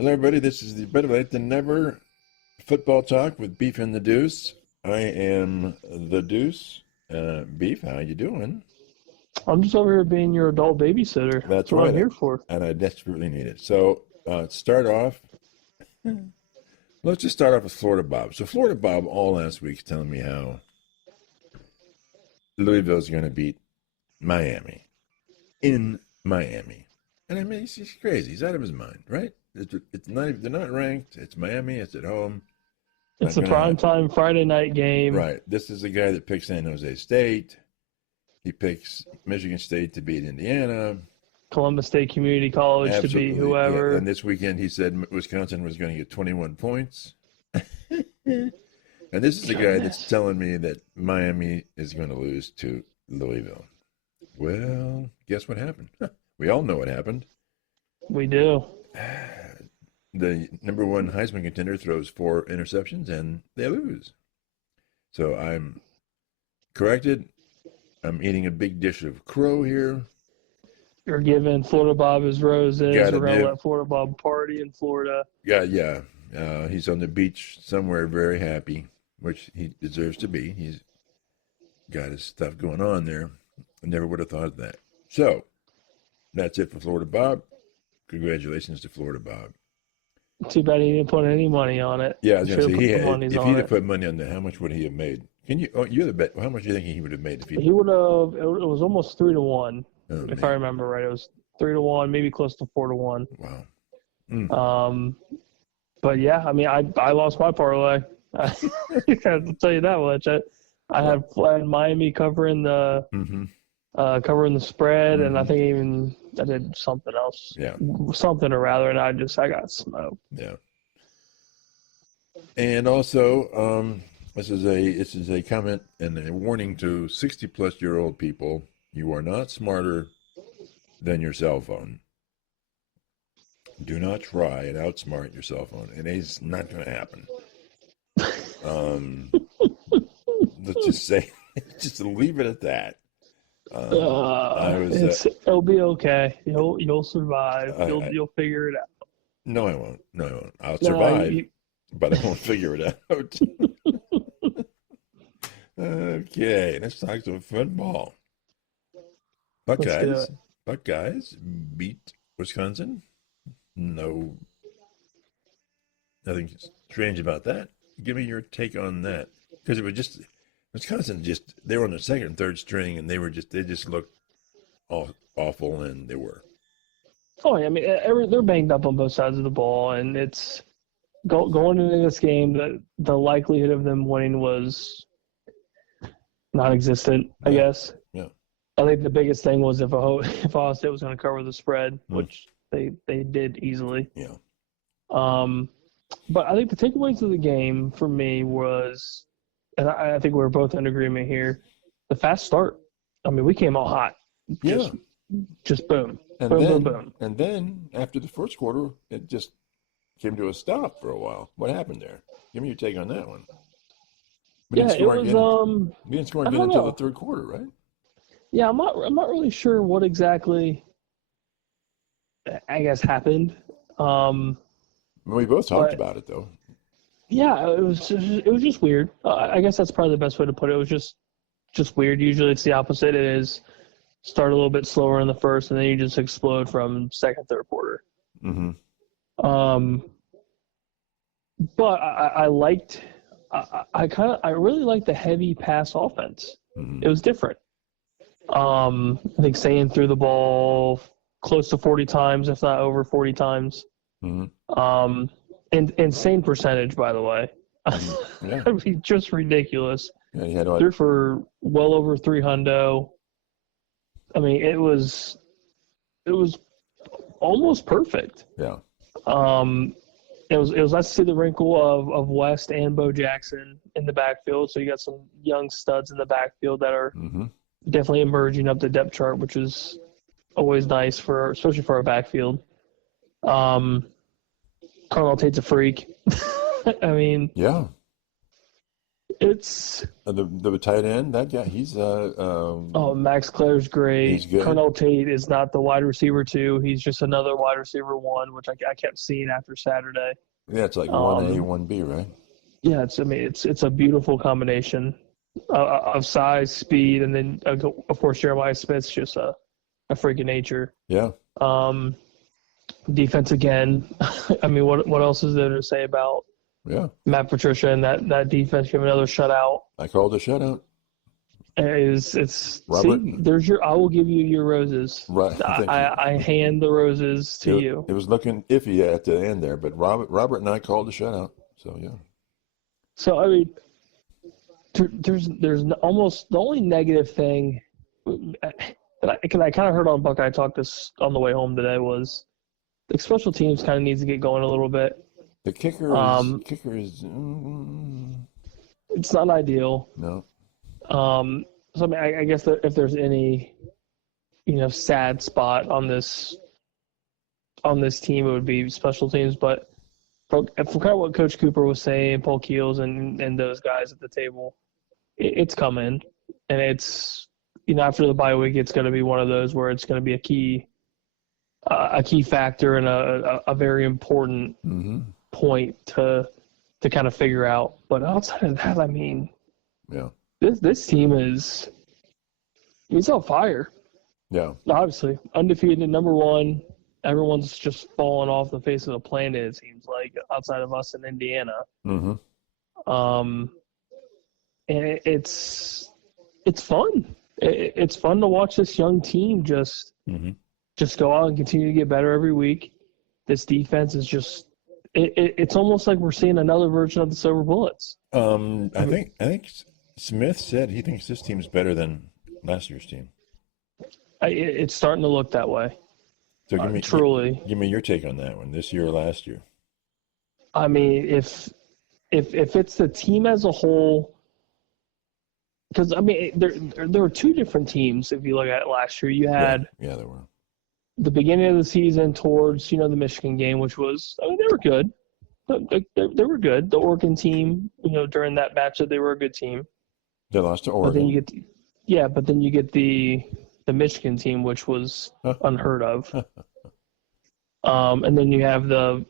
Hello, everybody. This is the Better Late Than Never football talk with Beef and the Deuce. I am the Deuce. Beef, how you doing? I'm just over here being your adult babysitter. That's what right. I'm here for. And I desperately need it. So, start off. Let's just start off with Florida Bob. So, Florida Bob all last week telling me how Louisville's going to beat Miami in Miami. And I mean, he's crazy. He's out of his mind, right? It's not. They're not ranked. It's Miami. It's at home. It's a primetime Friday night game. Right. This is the guy that picks San Jose State. He picks Michigan State to beat Indiana. Columbus State Community College to beat whoever. Yeah. And this weekend he said Wisconsin was going to get 21 points. And this is the guy that's telling me that Miami is going to lose to Louisville. Well, guess what happened? We all know what happened. We do. The number one Heisman contender throws 4 interceptions and they lose. So I'm corrected. I'm eating a big dish of crow here. You're giving Florida Bob his roses. We're going to let Florida Bob party in Florida. Yeah. He's on the beach somewhere very happy, which he deserves to be. He's got his stuff going on there. I never would have thought of that. So that's it for Florida Bob. Congratulations to Florida Bob. Too bad he didn't put any money on it. Yeah, I was going to say, if he had put money on that, how much would he have made? You're the bet. How much do you think he would have made? He would have. It was almost 3-1, if I remember right. It was 3-1, maybe close to 4-1. Wow. But yeah, I mean, I lost my parlay. I have to tell you that much. I had Miami covering the spread, and I think I did something else. Yeah. Something or rather, and I got smoked. Yeah. And also, this is a comment and a warning to 60-plus-year-old people. You are not smarter than your cell phone. Do not try and outsmart your cell phone. It is not going to happen. Let's just say, just leave it at that. It'll be okay. You'll survive. You'll figure it out. No, I won't. I'll survive, but I won't figure it out. Okay, let's talk some football. Buckeyes beat Wisconsin. No, nothing strange about that. Give me your take on that, because it was just Wisconsin. They were on the second and third string, and they just looked awful, and they were. Oh, I mean, they're banged up on both sides of the ball, and it's going into this game. The likelihood of them winning was non-existent, I guess. Yeah. I think the biggest thing was if Ohio State was going to cover the spread, which they did easily. Yeah. But I think the takeaways of the game for me was, and I think we're both in agreement here, the fast start. I mean, we came all hot. Just boom. Boom. And then after the first quarter, it just came to a stop for a while. What happened there? Give me your take on that one. We didn't score again until the third quarter, right? Yeah, I'm not really sure what exactly, I guess, happened. We both talked about it, though. Yeah, it was just weird. I guess that's probably the best way to put it. It was just weird. Usually it's the opposite. It is start a little bit slower in the first, and then you just explode from second, third quarter. Mm-hmm. But I really liked the heavy pass offense. Mm-hmm. It was different. I think Sane threw the ball close to 40 times, if not over 40 times. Mm-hmm. Insane percentage, by the way. Yeah. I mean, just ridiculous. Yeah, he had threw for well over 300. I mean, it was almost perfect. Yeah. It was nice to see the wrinkle of West and Bo Jackson in the backfield. So you got some young studs in the backfield that are definitely emerging up the depth chart, which is always nice especially for our backfield. Carnell Tate's a freak. I mean, yeah. It's The tight end, that guy, he's Max Clare's great. he's good. Colonel Tate is not the wide receiver 2. He's just another wide receiver 1, which I kept seeing after Saturday. Yeah, it's like 1A, 1B, right? Yeah, it's a beautiful combination of size, speed, and then of course Jeremiah Smith's just a freak of nature. Yeah. Defense again. I mean, what else is there to say about Matt Patricia and that defense? Give another shutout. I called a shutout. It's Robert, see, there's your. I will give you your roses. Right. I hand the roses to you. It was looking iffy at the end there, but Robert and I called a shutout. So yeah. So I mean, there's almost the only negative thing that I kind of heard on Buckeye Talk this on the way home today was the special teams kind of needs to get going a little bit. The kicker is it's not ideal. No. So I mean, I guess that if there's any, sad spot on this team, it would be special teams. But from kind of what Coach Cooper was saying, Paul Keels and those guys at the table, it's coming, and it's after the bye week, it's going to be one of those where it's going to be a key factor and a very important point to kind of figure out. But outside of that, I mean, this team it's on fire. Yeah. Obviously, undefeated, number 1. Everyone's just falling off the face of the planet, it seems like, outside of us in Indiana. And it's fun. It's fun to watch this young team just go out and continue to get better every week. This defense is just it's almost like we're seeing another version of the Silver Bullets. I think Smith said he thinks this team's better than last year's team. It's starting to look that way. So truly, give me your take on that one. This year or last year? I mean, if it's the team as a whole, because I mean, there were 2 different teams. If you look at it last year, you had there were the beginning of the season towards the Michigan game, which was they were good. They were good. The Oregon team, during that matchup, they were a good team. They lost to Oregon. But then you get the Michigan team, which was unheard of. And then you have the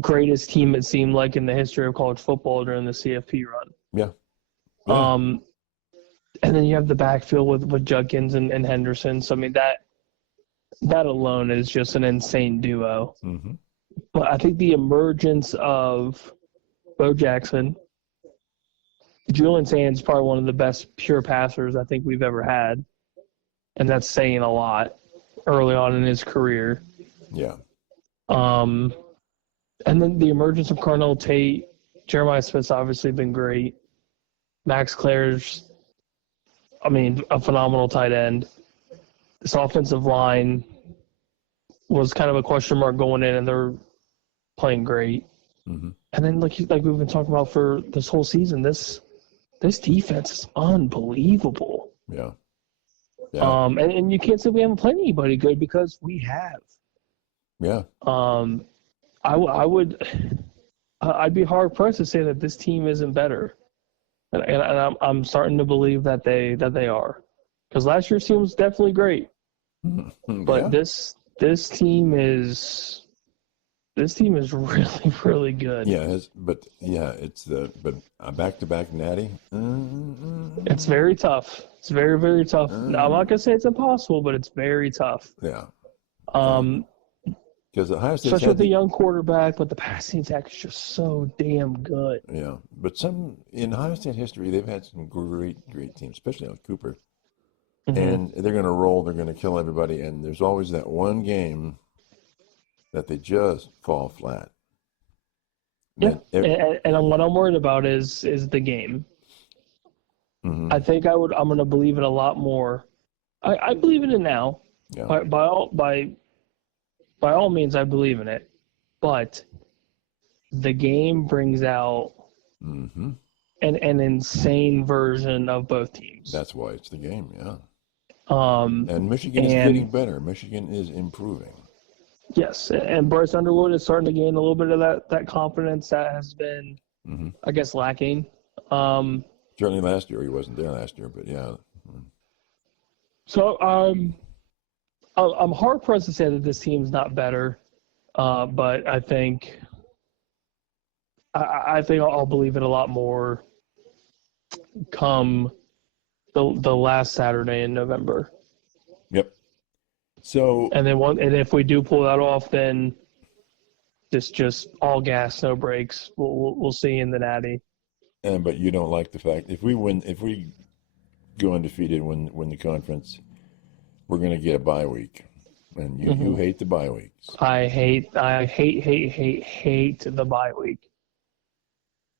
greatest team, it seemed like, in the history of college football during the CFP run. Yeah. And then you have the backfield with Judkins and Henderson. So, I mean, that alone is just an insane duo. But I think the emergence of Bo Jackson, Julian Sands is probably one of the best pure passers I think we've ever had. And that's saying a lot early on in his career. Yeah. And then the emergence of Carnell Tate, Jeremiah Smith's obviously been great. Max Clare's, a phenomenal tight end. This offensive line was kind of a question mark going in, and they're playing great. And then, like we've been talking about for this whole season, this defense is unbelievable. Yeah. And you can't say we haven't played anybody good because we have. Yeah. I'd be hard pressed to say that this team isn't better, and I'm starting to believe that they are, because last year's team was definitely great, but this team is really, really good. Yeah, it's a back-to-back natty. It's very tough. It's very, very tough. Now, I'm not gonna say it's impossible, but it's very tough. Yeah. Because Ohio State, especially with the young quarterback, but the passing attack is just so damn good. Yeah, but in Ohio State history, they've had some great teams, especially with Cooper, and they're going to roll. They're going to kill everybody, and there's always that one game that they just fall flat. Yeah, and what I'm worried about is the game. I think I'm going to believe it a lot more. I believe in it now. Yeah. By all means, I believe in it, but the game brings out an insane version of both teams. That's why it's the game, yeah. And Michigan is getting better. Michigan is improving. Yes, and Bryce Underwood is starting to gain a little bit of that confidence that has been, I guess, lacking Certainly last year. He wasn't there last year, but yeah. So I'm hard pressed to say that this team's not better, but I think I'll believe it a lot more come the last Saturday in November. Yep. So and if we do pull that off, then just all gas, no brakes. We'll see in the Natty. But you don't like the fact if we go undefeated, win the conference, we're going to get a bye week, and you hate the bye weeks. I hate the bye week.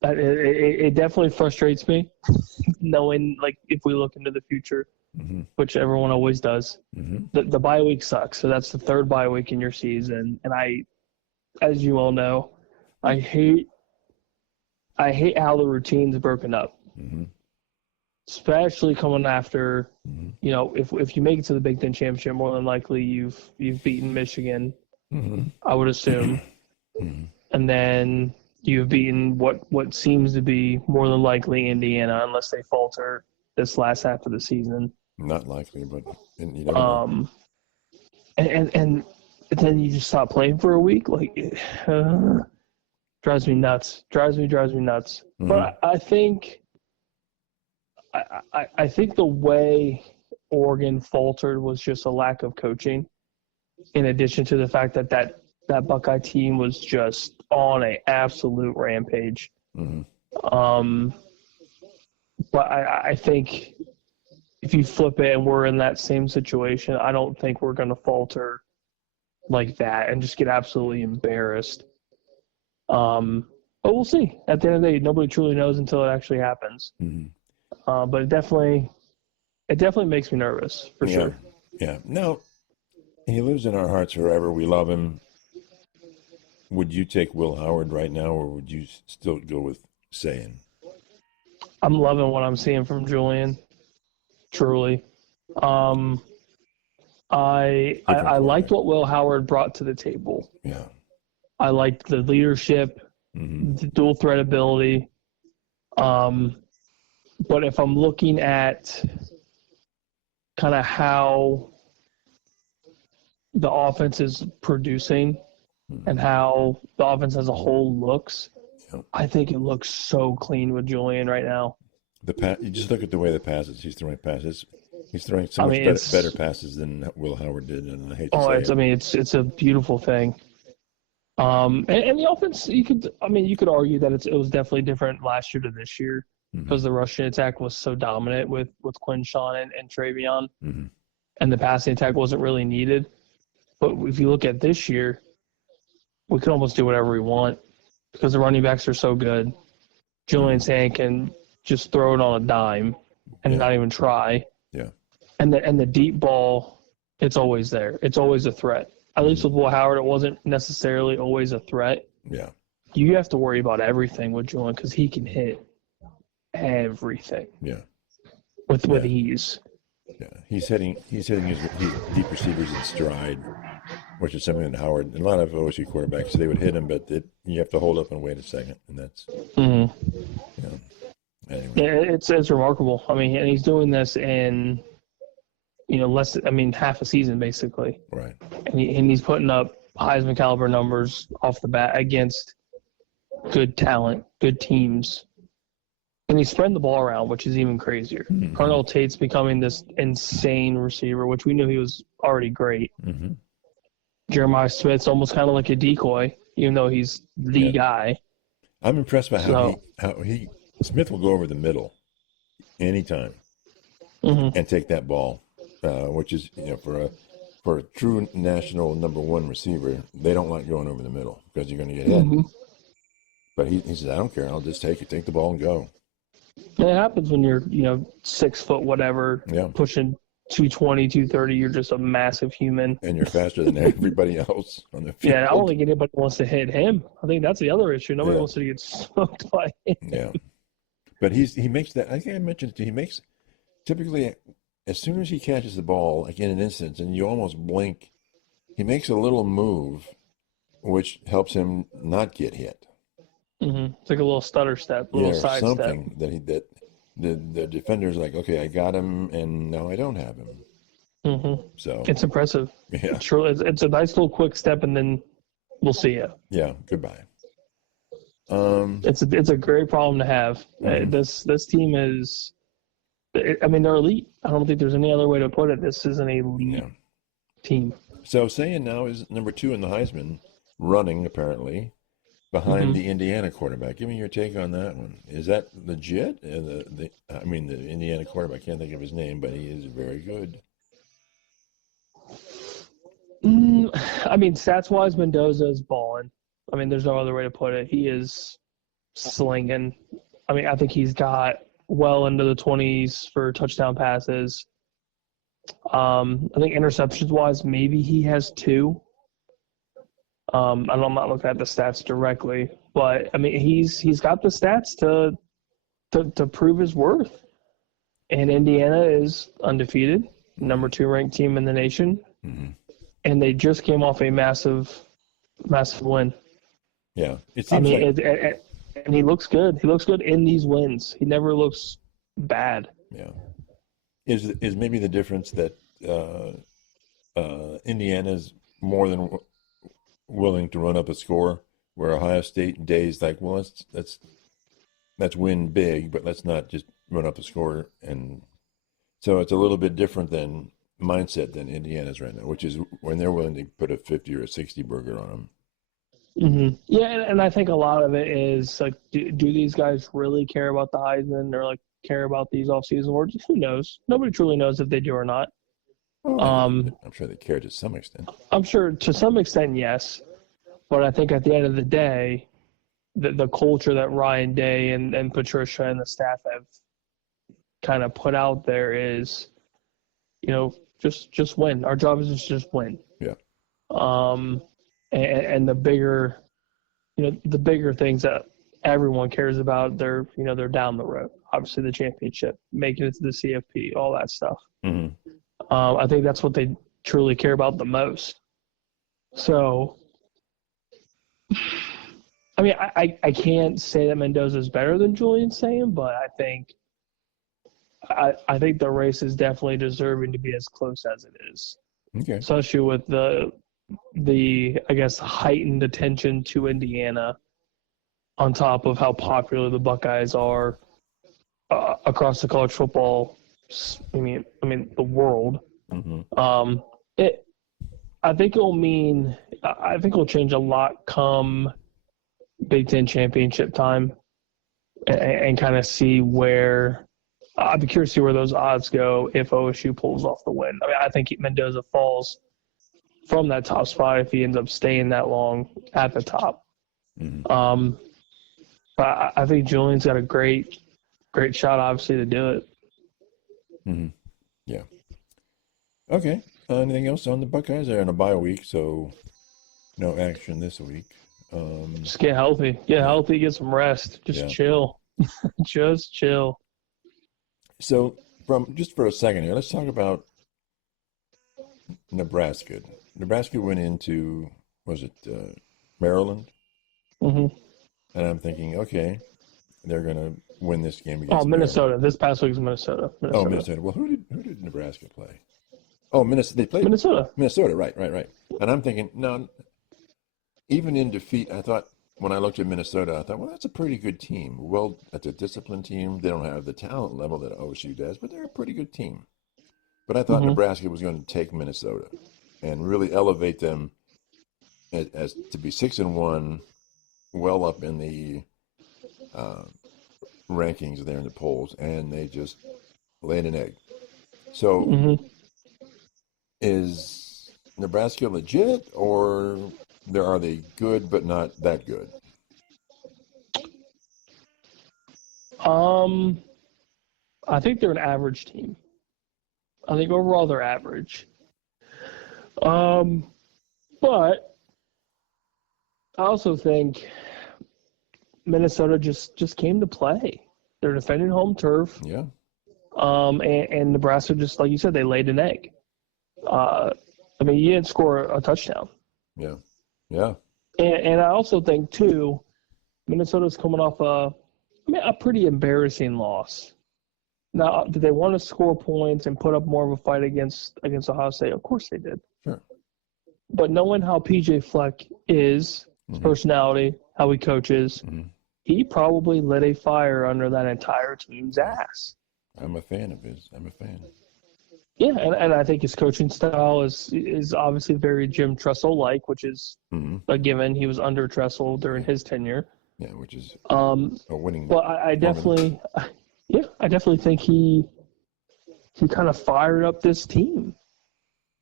It definitely frustrates me, knowing like if we look into the future, which everyone always does. The bye week sucks. So that's the third bye week in your season, and as you all know, I hate how the routine's broken up. Especially coming after, if you make it to the Big Ten championship, more than likely you've beaten Michigan, I would assume, and then you've beaten what seems to be more than likely Indiana, unless they falter this last half of the season. Not likely, but you never know. And then you just stop playing for a week, like drives me nuts. Drives me nuts. But I think the way Oregon faltered was just a lack of coaching, in addition to the fact that Buckeye team was just on an absolute rampage. But I think if you flip it and we're in that same situation, I don't think we're going to falter like that and just get absolutely embarrassed. But we'll see. At the end of the day, nobody truly knows until it actually happens. But it definitely makes me nervous, for sure. Yeah. No, he lives in our hearts forever. We love him. Would you take Will Howard right now, or would you still go with Sayin? I'm loving what I'm seeing from Julian. Truly. I liked what Will Howard brought to the table. Yeah. I liked the leadership, the dual threat ability. But if I'm looking at kind of how the offense is producing and how the offense as a whole looks, I think it looks so clean with Julian right now. You just look at the way the passes he's throwing passes. He's throwing so much better passes than Will Howard did, and I hate to say it. It's a beautiful thing. And the offense, you could argue that it was definitely different last year to this year because the rushing attack was so dominant with Quinshawn and Travion, and the passing attack wasn't really needed. But if you look at this year, we can almost do whatever we want because the running backs are so good. Julian Sand can just throw it on a dime and not even try. Yeah. And the deep ball, it's always there. It's always a threat. At least with Will Howard, it wasn't necessarily always a threat. Yeah. You have to worry about everything with Julian because he can hit everything. Yeah. With ease. Yeah. He's hitting his deep receivers in stride, which is something that Howard and a lot of OSU quarterbacks, they would hit him, but you have to hold up and wait a second, and that's Anyway. Yeah, it's remarkable. I mean, and he's doing this in half a season basically. Right. And he's putting up Heisman caliber numbers off the bat against good talent, good teams. And he's spreading the ball around, which is even crazier. Cardinal Tate's becoming this insane receiver, which we knew he was already great. Jeremiah Smith's almost kind of like a decoy, even though he's the guy. I'm impressed by how Smith will go over the middle anytime and take that ball, which is for a true national number one receiver, they don't like going over the middle because you're going to get hit. But he says, I don't care, I'll just take the ball and go. It happens when you're 6 foot whatever, pushing 220, 230. You're just a massive human, and you're faster than everybody else on the field. Yeah, I don't think anybody wants to hit him. I think that's the other issue. Nobody wants to get smoked by him. Yeah, but he makes that. I think I mentioned he makes typically as soon as he catches the ball, like in an instance, and you almost blink, he makes a little move, which helps him not get hit. It's like a little stutter step, a little side something step. that the defender's like, okay, I got him, and now I don't have him. So It's impressive. yeah, It's a nice little quick step, and then we'll see you. Yeah, goodbye. It's a great problem to have. This team is, I mean, they're elite. I don't think there's any other way to put it. This is an elite team. So Sayan now is number 2 in the Heisman, running apparently behind the Indiana quarterback. Give me your take on that one. Is that legit? The Indiana quarterback, I can't think of his name, but he is very good. I mean, stats-wise, Mendoza is balling. I mean, there's no other way to put it. He is slinging. I mean, I think he's got well into the 20s for touchdown passes. I think interceptions-wise, maybe he has 2. I'm not looking at the stats directly, but I mean, he's got the stats to prove his worth. And Indiana is undefeated, number 2 ranked team in the nation, and they just came off a massive win. Yeah, it seems and he looks good. He looks good in these wins. He never looks bad. Yeah, is maybe the difference that Indiana's more than willing to run up a score, where Ohio State days like, well, let's win big, but let's not just run up a score. And so it's a little bit different than mindset than Indiana's right now, which is when they're willing to put a 50 or a 60 burger on them. Yeah, and I think a lot of it is like, do these guys really care about the Heisman, or like care about these off-season awards? Who knows? Nobody truly knows if they do or not. I'm sure they care to some extent. I'm sure to some extent, yes. But I think at the end of the day, the culture that Ryan Day and Patricia and the staff have kind of put out there is, just win. Our job is just win. Yeah. And the bigger things that everyone cares about, they're down the road. Obviously, the championship, making it to the CFP, all that stuff. I think that's what they truly care about the most. So, I mean, I can't say that Mendoza is better than Julian Sayin, but I think the race is definitely deserving to be as close as it is. Okay. Especially with the I guess heightened attention to Indiana, on top of how popular the Buckeyes are across the college football. I mean the world. I think it'll change a lot come Big Ten championship time, and kind of see where. I'd be curious to see where those odds go if OSU pulls off the win. I mean, I think Mendoza falls from that top spot if he ends up staying that long at the top. But I think Julian's got a great shot, obviously, to do it. Yeah. Okay. Anything else on the Buckeyes? They're on a bye week, so no action this week. Just get healthy. Get some rest. Just chill. Just chill. So, just for a second here, let's talk about Nebraska. Nebraska went into, Maryland? And I'm thinking, okay, they're going to win this game against Minnesota. Maryland. This past week was Minnesota. Oh, Minnesota. Well, who did Nebraska play? Oh, Minnesota. They played Minnesota. Minnesota, right. And I'm thinking, no, even in defeat, I thought, when I looked at Minnesota, I thought, well, that's a pretty good team. Well, that's a disciplined team. They don't have the talent level that OSU does, but they're a pretty good team. But I thought Nebraska was going to take Minnesota and really elevate them as to be 6-1, well up in the rankings there in the polls, and they just laid an egg. So is Nebraska legit, or are they good but not that good? I think they're an average team. I think overall they're average. But I also think Minnesota just came to play. They're defending home turf. Yeah. And Nebraska, just like you said, they laid an egg. I mean, you didn't score a touchdown. Yeah. Yeah. And I also think, too, Minnesota's coming off a pretty embarrassing loss. Now, did they want to score points and put up more of a fight against Ohio State? Of course they did. Sure. But knowing how PJ Fleck is, his personality, how he coaches, he probably lit a fire under that entire team's ass. I'm a fan of his. I'm a fan. Yeah, and I think his coaching style is obviously very Jim Tressel-like, which is a given. He was under Tressel during his tenure. Yeah, which is a winning. But I definitely think he kind of fired up this team,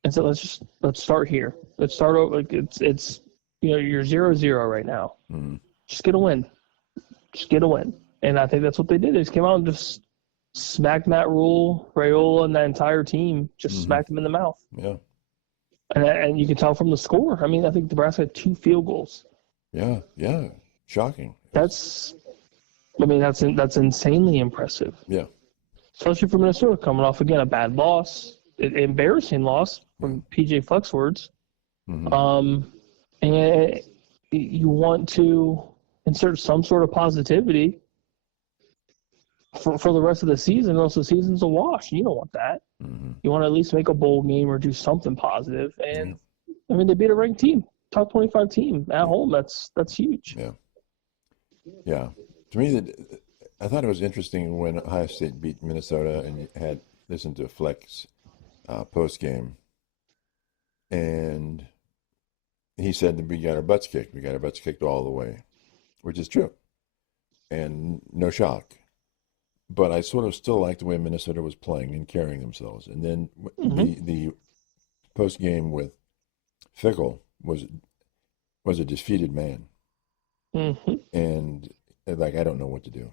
and so let's start here. Let's start over. Like it's you're 0-0 right now. Just get a win. Just get a win. And I think that's what they did. They just came out and just smacked Matt Rule, Raiola, and that entire team. Just smacked them in the mouth. Yeah. And you can tell from the score. I mean, I think Nebraska had 2 field goals. Yeah. Shocking. That's insanely impressive. Yeah. Especially for Minnesota, coming off again a bad loss, an embarrassing loss from PJ Fleck's words. And you want to insert some sort of positivity for the rest of the season, or else the season's a wash. You don't want that. You want to at least make a bowl game or do something positive. And I mean, they beat a ranked team, top 25 team at home. That's huge. Yeah. To me, I thought it was interesting when Ohio State beat Minnesota, and you had listened to Fleck's post game, and he said that we got our butts kicked. We got our butts kicked all the way, which is true, and no shock. But I sort of still liked the way Minnesota was playing and carrying themselves. And then the post game with Fickle was a defeated man, and like, I don't know what to do.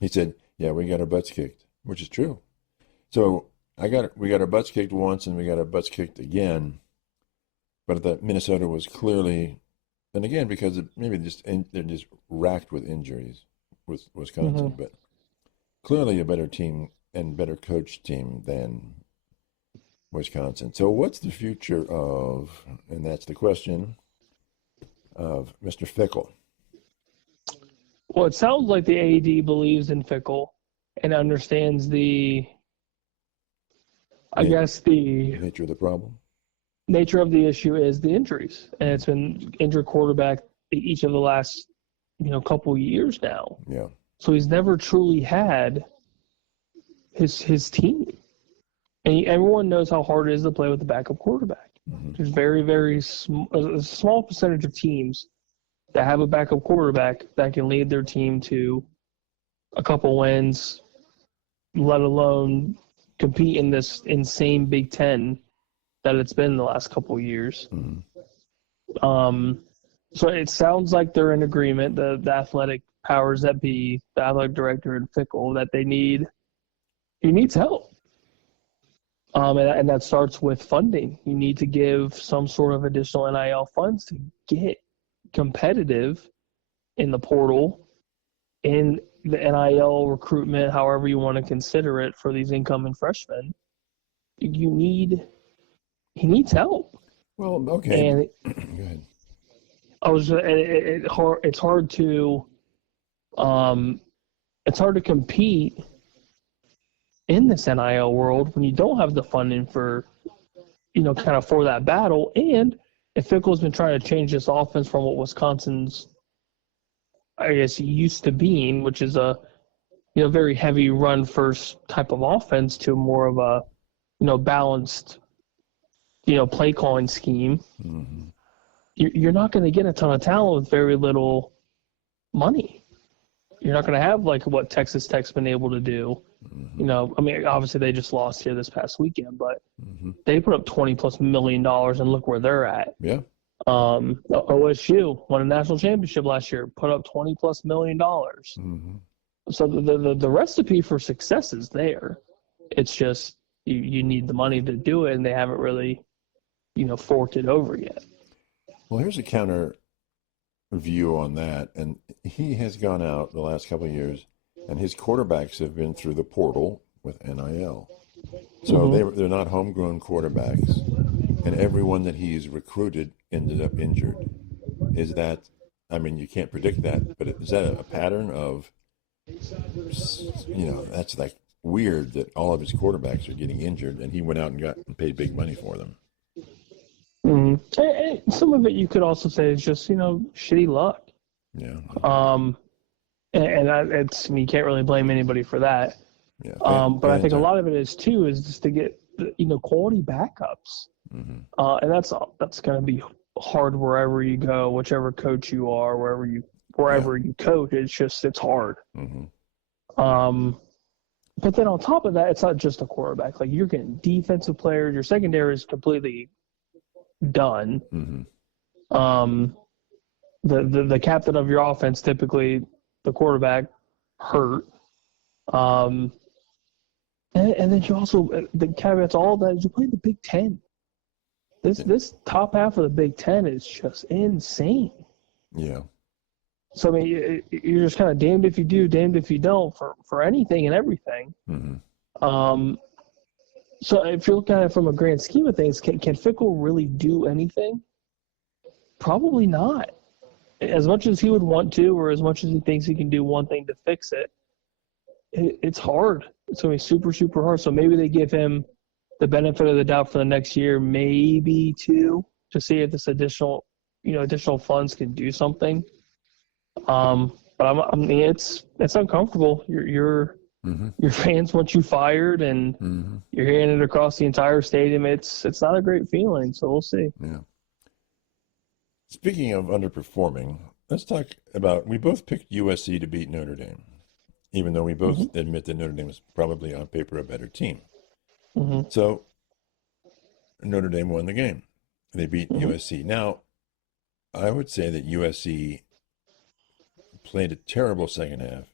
He said, "Yeah, we got our butts kicked," which is true. So we got our butts kicked once, and we got our butts kicked again. But that Minnesota was clearly, and again because maybe they're just racked with injuries with Wisconsin, but clearly a better team and better coached team than Wisconsin. So what's the future of, and that's the question, of Mr. Fickle? Well, it sounds like the AD believes in Fickle and understands the nature of the problem. Nature of the issue is the injuries, and it's been injured quarterback each of the last couple years now. Yeah. So he's never truly had his team, and everyone knows how hard it is to play with a backup quarterback. There's very, very a small percentage of teams that have a backup quarterback that can lead their team to a couple wins, let alone compete in this insane Big Ten that it's been the last couple of years. So it sounds like they're in agreement, the athletic powers that be, the athletic director and Fickle, that he needs help. And that starts with funding. You need to give some sort of additional NIL funds to get competitive in the portal, in the NIL recruitment, however you want to consider it, for these incoming freshmen. He needs help. Well, okay. And Go ahead. It's hard to compete in this NIL world when you don't have the funding for, kind of for that battle. And if Fickle's been trying to change this offense from what Wisconsin's, I guess, used to being, which is a, very heavy run first type of offense, to more of a, balanced, play calling scheme, you're not going to get a ton of talent with very little money. You're not going to have like what Texas Tech's been able to do. Obviously they just lost here this past weekend, but they put up $20+ million and look where they're at. Yeah. OSU won a national championship last year, put up $20+ million. So the recipe for success is there. It's just you need the money to do it, and they haven't really, forked it over yet. Well, here's a counter view on that, and he has gone out the last couple of years, and his quarterbacks have been through the portal with NIL. So they're not homegrown quarterbacks, and everyone that he's recruited ended up injured. Is that I mean, you can't predict that, but is that a pattern of, that's like weird that all of his quarterbacks are getting injured and he went out and paid big money for them. Mm-hmm. And some of it you could also say is just, shitty luck. Yeah. You can't really blame anybody for that. Yeah. But I think a lot of it is too is just to get quality backups, mm-hmm. And that's going to be hard wherever you go, whichever coach you are, wherever you coach. It's hard. Mm-hmm. But then on top of that, it's not just a quarterback. Like, you're getting defensive players. Your secondary is completely done. Mm-hmm. The captain of your offense, typically the quarterback, hurt. And then you also, the caveats, all of that is you play the Big Ten. This top half of the Big Ten is just insane. Yeah. So, I mean, you're just kind of damned if you do, damned if you don't for anything and everything. Mm-hmm. So if you're looking at it from a grand scheme of things, can Fickle really do anything? Probably not. As much as he would want to, or as much as he thinks he can do one thing to fix it, it's hard. It's going to be super, super hard. So maybe they give him the benefit of the doubt for the next year, maybe two, to see if this additional funds can do something. But I mean, it's uncomfortable. Your fans want you fired, and you're hearing it across the entire stadium. It's not a great feeling. So we'll see. Yeah. Speaking of underperforming, let's talk about, we both picked USC to beat Notre Dame, even though we both admit that Notre Dame was probably on paper a better team. Mm-hmm. So Notre Dame won the game. They beat USC. Now, I would say that USC played a terrible second half,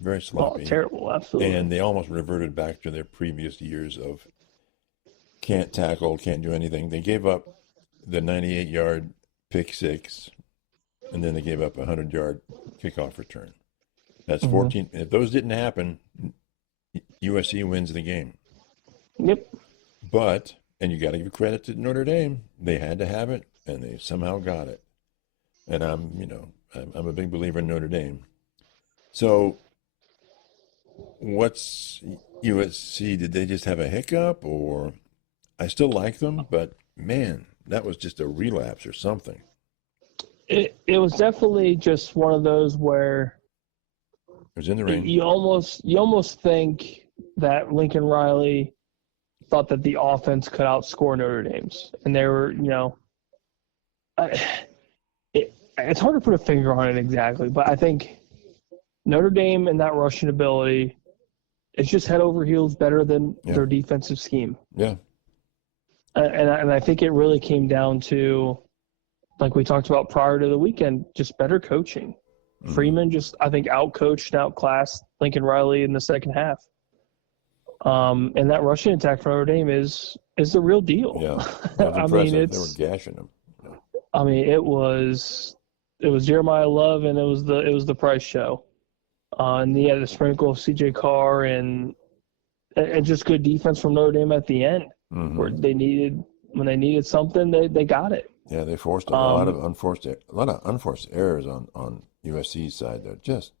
very sloppy. Oh, terrible, absolutely. And they almost reverted back to their previous years of can't tackle, can't do anything. They gave up the 98-yard pick six, and then they gave up a 100-yard kickoff return. That's 14. If those didn't happen, USC wins the game. Yep. But, and you got to give credit to Notre Dame, they had to have it, and they somehow got it. And I'm a big believer in Notre Dame. So, what's USC? Did they just have a hiccup, or I still like them, but man, that was just a relapse or something. It was definitely just one of those where it was in the rain. You almost think that Lincoln Riley thought that the offense could outscore Notre Dame's, and they were, it's hard to put a finger on it exactly, but I think Notre Dame and that rushing ability is just head over heels better than their defensive scheme. Yeah. And I think it really came down to, like we talked about prior to the weekend, just better coaching. Freeman just, I think, outcoached and outclassed Lincoln Riley in the second half. And that rushing attack for Notre Dame is the real deal. Yeah. I mean, they were gashing them. Yeah. I mean, it was Jeremiah Love, and it was the Price show. And he had a sprinkle of CJ Carr and just good defense from Notre Dame at the end, where when they needed something, they got it. Yeah, they forced a lot of unforced errors on USC's side. They're just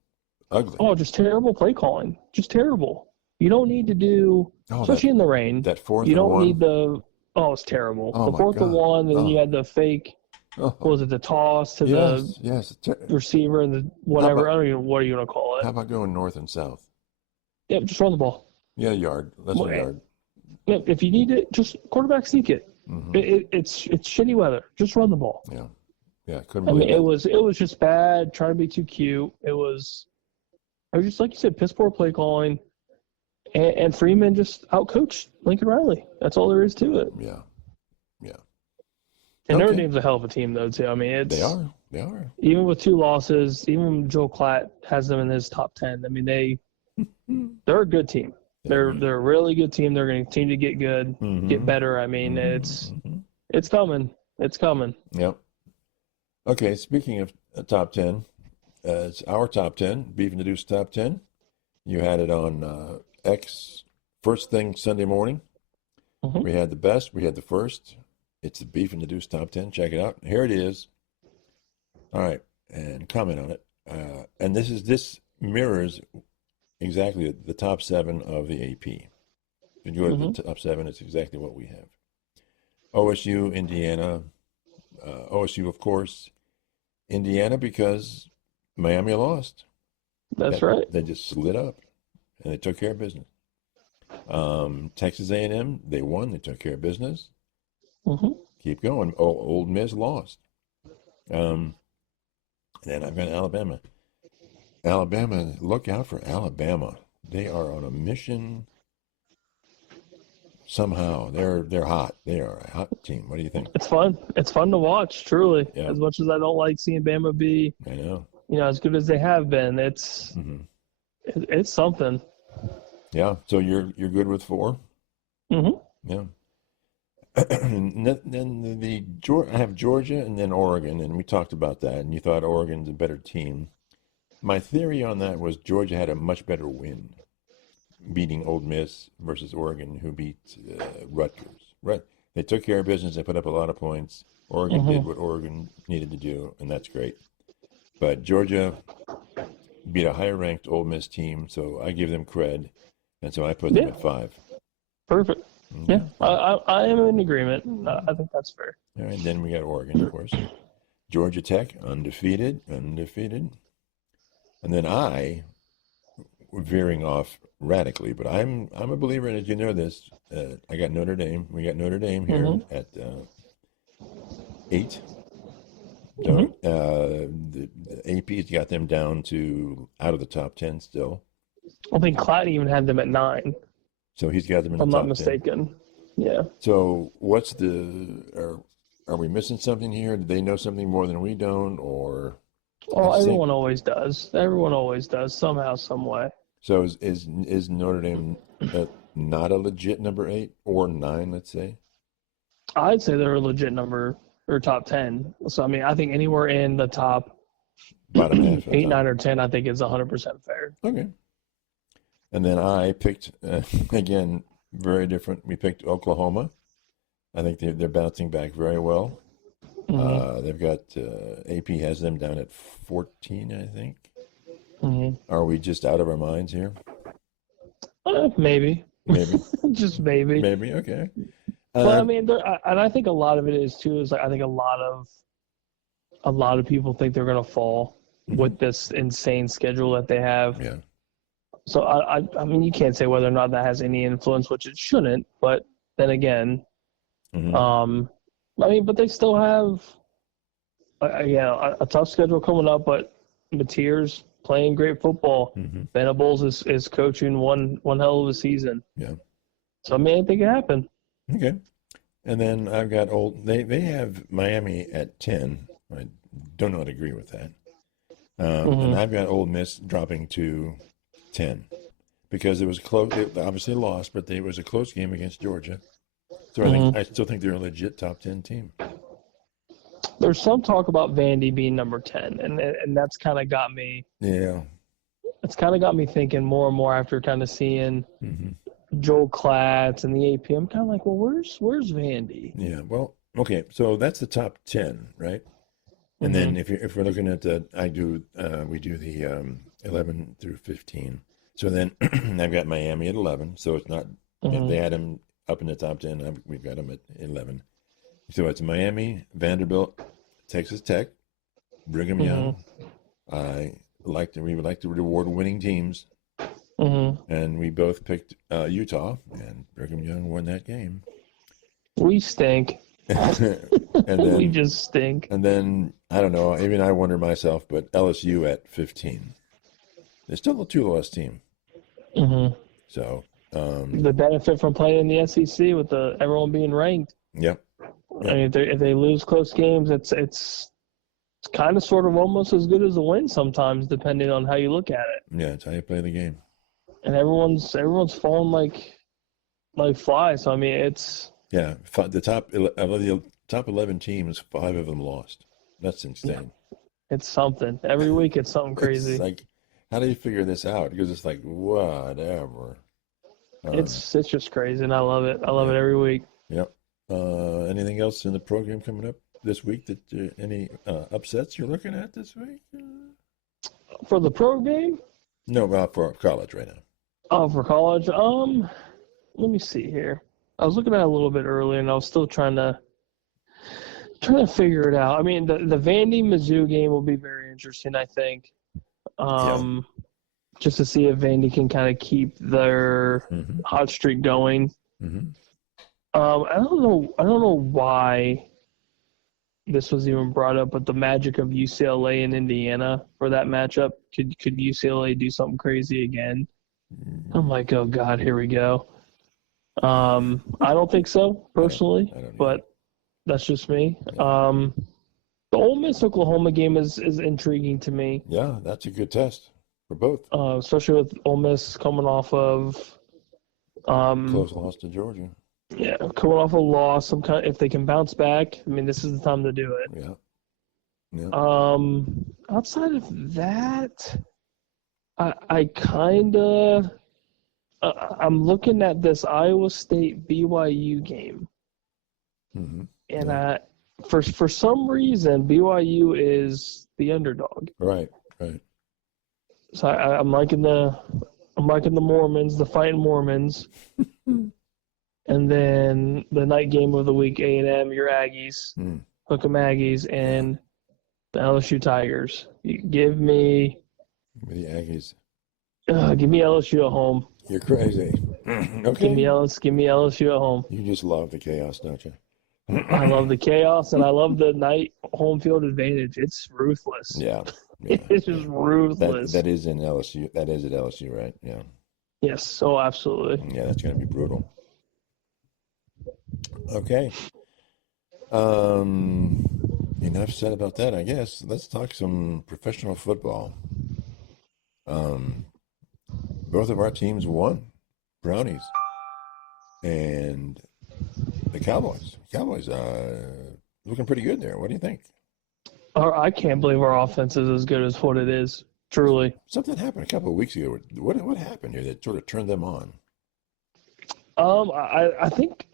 ugly. Oh, just terrible play calling. Just terrible. You don't need to do, especially in the rain. That fourth you don't and one. need the. Oh, it's terrible. Oh, the fourth and one, and then you had the fake. What was it, the toss to the receiver and the whatever? I don't even know what are you going to call it. How about going north and south? Yeah, just run the ball. Yeah, yard. Less than a yard. Yeah, if you need it, just quarterback sneak it. It's shitty weather. Just run the ball. Yeah, yeah. Couldn't believe it. It was just bad. Trying to be too cute. It was just like you said, piss poor play calling, and Freeman just outcoached Lincoln Riley. That's all there is to it. Yeah. And Notre Dame's a hell of a team, though, too. I mean, they are. Even with 2 losses, even Joe Klatt has them in his top 10. I mean, they're a good team. They're a really good team. They're going to continue to get good, get better. I mean, it's coming. It's coming. Yep. Okay, speaking of top 10, it's our top 10, Beef and the Deuce top 10. You had it on X first thing Sunday morning. We had the best. We had the first. It's the Beef and the Deuce top 10. Check it out. Here it is. All right. and comment on it. And this mirrors exactly the top 7 of the AP. If you go to the top 7, it's exactly what we have. OSU, Indiana, OSU, of course. Indiana, because Miami lost. That's right. They just slid up, and they took care of business. Texas A&M, they won. They took care of business. Keep going. Old Miss lost. Then I've got Alabama. Alabama, look out for Alabama. They are on a mission. Somehow they're hot. They are a hot team. What do you think? It's fun. It's fun to watch, truly. Yeah. As much as I don't like seeing Bama be, I know. as good as they have been, it's something. Yeah. So you're good with 4? Yeah. And then I have Georgia and then Oregon, and we talked about that, and you thought Oregon's a better team. My theory on that was Georgia had a much better win, beating Ole Miss versus Oregon, who beat Rutgers. Right? They took care of business. They put up a lot of points. Oregon did what Oregon needed to do, and that's great. But Georgia beat a higher-ranked Ole Miss team, so I give them cred, and so I put them at 5. Perfect. Yeah, I am in agreement. I think that's fair. All right, then we got Oregon, of course. Georgia Tech, undefeated. And then veering off radically, but I'm a believer in it. You know this. I got Notre Dame. We got Notre Dame here at 8. The AP's got them down to out of the top 10 still. I think Clyde even had them at 9. So he's got them in the I'm top not mistaken. 10. Yeah. So what's are we missing something here? Do they know something more than we don't, or? Oh, everyone always does. Everyone always does somehow, some way. So is Notre Dame not a legit number 8 or 9? Let's say. I'd say they're a legit number or top 10. So I mean, I think anywhere in the top bottom half, 8, 9, or 10, I think is 100% fair. Okay. And then I picked again very different. We picked Oklahoma. I think they're bouncing back very well. They've got AP has them down at 14, I think. Are we just out of our minds here? Maybe. Just maybe. Maybe. Okay. But I mean, and I think a lot of it is too. Is like I think a lot of people think they're going to fall with this insane schedule that they have. Yeah. So I mean, you can't say whether or not that has any influence, which it shouldn't. But then again, I mean, but they still have, a tough schedule coming up. But Mateer's playing great football. Venables is coaching one hell of a season. Yeah. So I mean, I think it happened. Okay. And then I've got they have Miami at 10. I do not agree with that. And I've got Ole Miss dropping to 10 because it was close. They obviously lost, but it was a close game against Georgia. So I still think they're a legit top 10 team. There's some talk about Vandy being number 10, and that's kind of got me. Yeah. It's kind of got me thinking more and more after kind of seeing Joel Klatt and the AP. I'm kind of like, well, where's Vandy? Yeah. Well, okay. So that's the top 10, right? And then if we're looking at we do the 11 through 15. So then I've got Miami at 11. So it's not if they had them up in the top 10, we've got them at 11. So it's Miami, Vanderbilt, Texas Tech, Brigham Young. We would like to reward winning teams. And we both picked Utah, and Brigham Young won that game. We stink. And then, we just stink. And then, I don't know, even I wonder myself, but LSU at 15. They're still a 2-loss team. So. The benefit from playing in the SEC with everyone being ranked. Yep. I mean, if they lose close games, it's kind of sort of almost as good as a win sometimes, depending on how you look at it. Yeah, it's how you play the game. And everyone's falling like flies. So I mean, it's the top 11 teams, 5 of them lost. That's insane. It's something. Every week, it's something crazy. It's like, how do you figure this out? Because it's like whatever. It's just crazy, and I love it. I love it every week. Yep. Anything else in the program coming up? this week that any upsets you're looking at this week? For the pro game? No, for college right now. Oh, for college? Let me see here. I was looking at it a little bit earlier, and I was still trying to figure it out. I mean, the Vandy-Mizzou game will be very interesting, I think. Just to see if Vandy can kind of keep their hot streak going. Mm-hmm. I don't know why this was even brought up, but the magic of UCLA and Indiana for that matchup. Could UCLA do something crazy again? I'm like, oh God, here we go. I don't think so personally, I don't but that's just me. The Ole Miss Oklahoma game is intriguing to me. Yeah, that's a good test for both. Especially with Ole Miss coming off of Close loss to Georgia. Yeah, coming off a loss. If they can bounce back, I mean, this is the time to do it. Yeah. Outside of that, I kind of I'm looking at this Iowa State BYU game, and for some reason BYU is the underdog. Right. So I'm liking the Mormons, the Fighting Mormons. And then the night game of the week, A&M, your Aggies, Hook 'em Aggies, and the LSU Tigers. Give me the Aggies. Give me LSU at home. You're crazy. Okay. Give me LSU at home. You just love the chaos, don't you? I love the chaos, and I love the night home field advantage. It's ruthless. Yeah. It's just ruthless. That is in LSU. That is at LSU, right? Yeah. Yes. Oh, absolutely. Yeah, that's going to be brutal. Okay. Enough said about that, I guess. Let's talk some professional football. Both of our teams won. Brownies and the Cowboys. Cowboys looking pretty good there. What do you think? I can't believe our offense is as good as what it is. Truly. Something happened a couple of weeks ago. What happened here that sort of turned them on? I think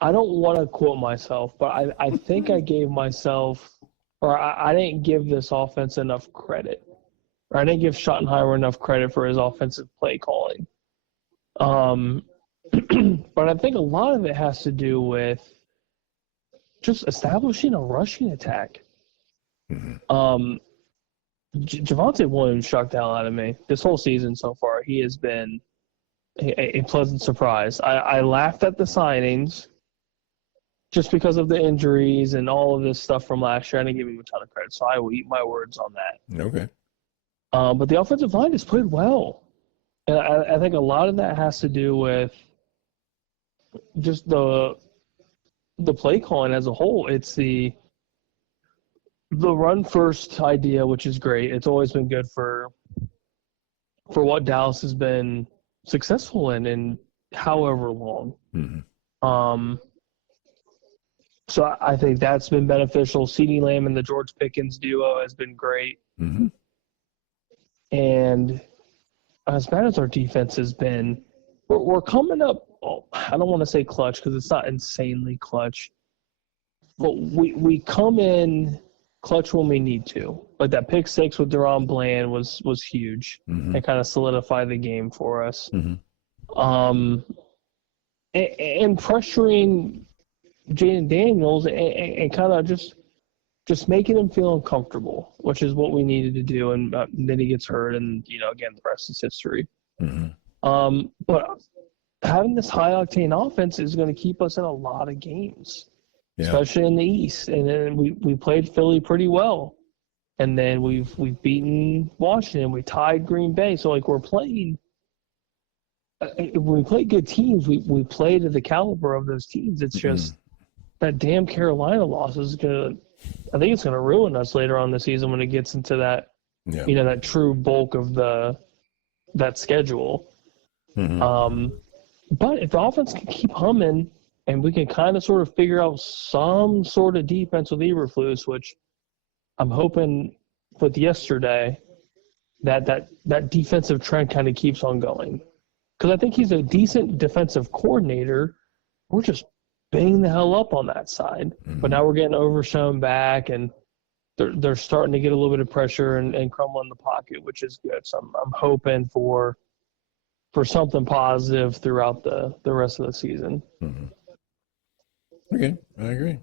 I don't want to quote myself, but I think I gave myself, or I didn't give this offense enough credit. Or I didn't give Schottenheimer enough credit for his offensive play calling. But I think a lot of it has to do with just establishing a rushing attack. Javonte Williams shocked the hell out of me this whole season so far. He has been a pleasant surprise. I laughed at the signings just because of the injuries and all of this stuff from last year. I didn't give him a ton of credit, so I will eat my words on that. Okay. But the offensive line has played well. And I think a lot of that has to do with just the play calling as a whole. It's the run first idea, which is great. It's always been good for what Dallas has been successful in however long. So I think that's been beneficial. CeeDee Lamb and the George Pickens duo has been great. And as bad as our defense has been, we're coming up. I don't want to say clutch because it's not insanely clutch, but we come in clutch when we need to. Like that pick six with Deron Bland was huge and kind of solidified the game for us. And pressuring Jaden Daniels and kind of just making him feel uncomfortable, which is what we needed to do. And then he gets hurt, and again, the rest is history. But having this high octane offense is going to keep us in a lot of games, especially in the East. And then we played Philly pretty well, and then we've beaten Washington. We tied Green Bay. So we're playing. When we play good teams, we play to the caliber of those teams. It's just that damn Carolina loss is gonna. I think it's gonna ruin us later on the season when it gets into that. That true bulk of that schedule. But if the offense can keep humming and we can kind of sort of figure out some sort of defense with Eberflus, which I'm hoping with yesterday that defensive trend kind of keeps on going. Because I think he's a decent defensive coordinator. We're just bang the hell up on that side. Mm-hmm. But now we're getting overshown back, and they're starting to get a little bit of pressure and crumble in the pocket, which is good. So I'm hoping for something positive throughout the rest of the season. Mm-hmm. Okay, I agree.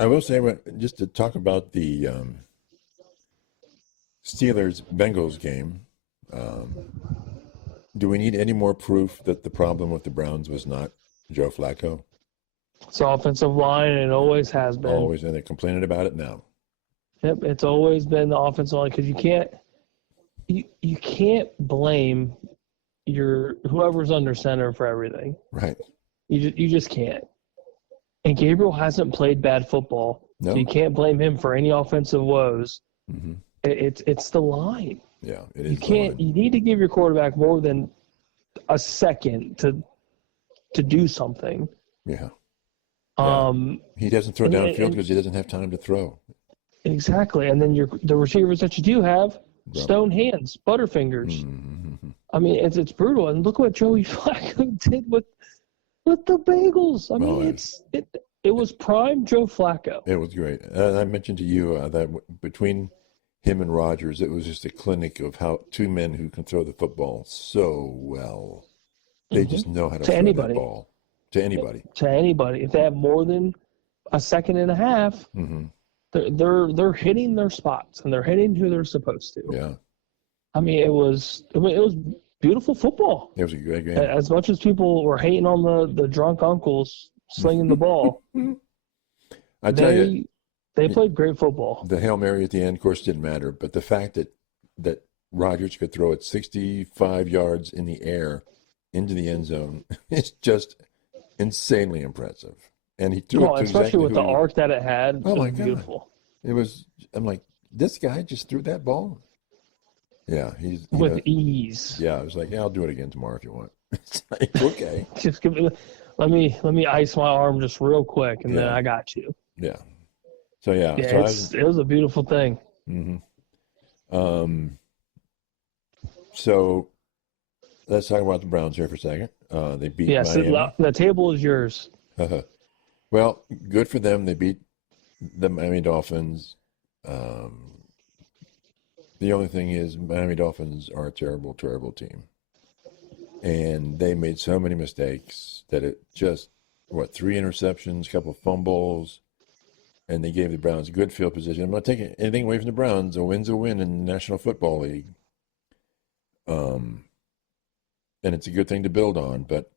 I will say, just to talk about the Steelers-Bengals game, do we need any more proof that the problem with the Browns was not Joe Flacco? It's offensive line, and it always has been. Always, and they're complaining about it now. Yep, it's always been the offensive line, because you can't blame whoever's under center for everything. Right. You just can't. And Gabriel hasn't played bad football, No. so you can't blame him for any offensive woes. Mm-hmm. It's the line. Yeah, it is. You can't. You need to give your quarterback more than a second to do something. Yeah. He doesn't throw downfield because he doesn't have time to throw. Exactly, and then the receivers that you do have, stone hands, butterfingers. Mm-hmm. I mean, it's brutal. And look what Joey Flacco did with the Bengals. I mean, it was prime Joe Flacco. It was great. I mentioned to you that between him and Rodgers, it was just a clinic of how two men who can throw the football so well. They just know how to throw anybody. that ball. To anybody. To anybody. If they have more than a second and a half, mm-hmm. they're hitting their spots, and they're hitting who they're supposed to. Yeah. I mean, it was beautiful football. It was a great game. As much as people were hating on the drunk uncles slinging the ball, I tell you, they played great football. The Hail Mary at the end, of course, didn't matter, but the fact that Rodgers could throw it 65 yards in the air into the end zone is just insanely impressive. And he threw it to especially exactly with the arc that it had. Oh, my God. Beautiful. I'm like, this guy just threw that ball. Yeah, with ease. Yeah, I was like, I'll do it again tomorrow if you want. It's like, okay. Just let me ice my arm just real quick, and then I got you. Yeah. So it was a beautiful thing. Mm-hmm. So let's talk about the Browns here for a second. They beat Miami. The table is yours. Well, good for them. They beat the Miami Dolphins. The only thing is, Miami Dolphins are a terrible, terrible team. And they made so many mistakes that it just, 3 interceptions, a couple of fumbles, and they gave the Browns good field position. I'm not taking anything away from the Browns. A win's a win in the National Football League. And it's a good thing to build on, but,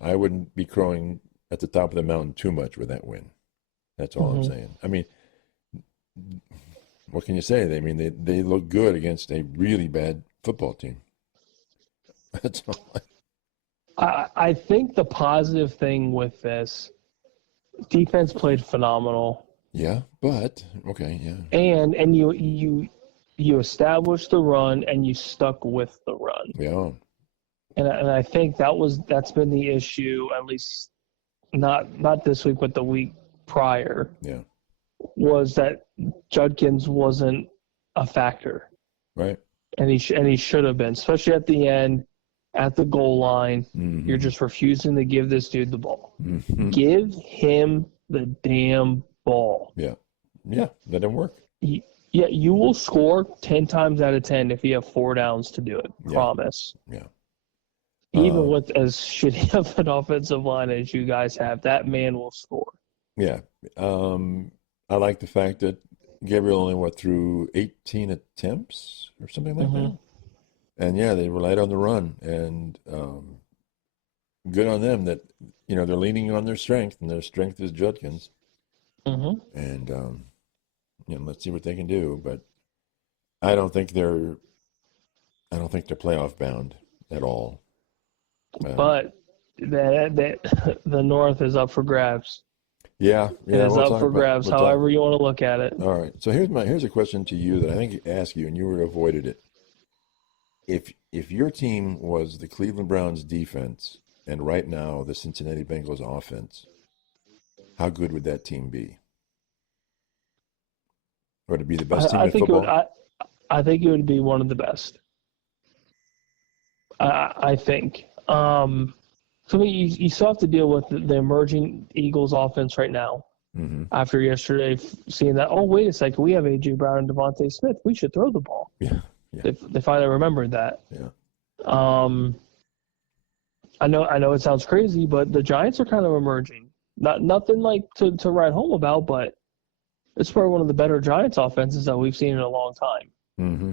I wouldn't be crowing at the top of the mountain too much with that win. That's all I'm saying. I mean, what can you say? They look good against a really bad football team. That's all. I think the positive thing with this, defense played phenomenal. Yeah, but okay, yeah. And you established the run, and you stuck with the run. Yeah. And I think that's been the issue, at least not this week, but the week prior. Yeah. Was that Judkins wasn't a factor. Right. And he should have been, especially at the end, at the goal line. Mm-hmm. You're just refusing to give this dude the ball. Mm-hmm. Give him the damn ball. Yeah. Yeah, that didn't work. You will score 10 times out of 10 if you have 4 downs to do it. Yeah. Promise. Yeah. Even with as shitty of an offensive line as you guys have, that man will score. Yeah. I like the fact that Gabriel only through 18 attempts or something like that. And they relied on the run, and good on them that they're leaning on their strength, and their strength is Judkins. And let's see what they can do. But I don't think they're playoff bound at all. But the North is up for grabs. Yeah, it's up for grabs, however you want to look at it. All right. So here's a question to you that I think I asked you, and you would have avoided it. If your team was the Cleveland Browns defense, and right now the Cincinnati Bengals offense, how good would that team be? Would it be the best team in football? I think it would be one of the best. I think. So you still have to deal with the emerging Eagles offense right now. Mm-hmm. After yesterday, seeing that, oh, wait a second, we have A.J. Brown and Devontae Smith. We should throw the ball. Yeah. They finally remembered that. Yeah. I know it sounds crazy, but the Giants are kind of emerging. Nothing like to write home about, but it's probably one of the better Giants offenses that we've seen in a long time. Mm-hmm.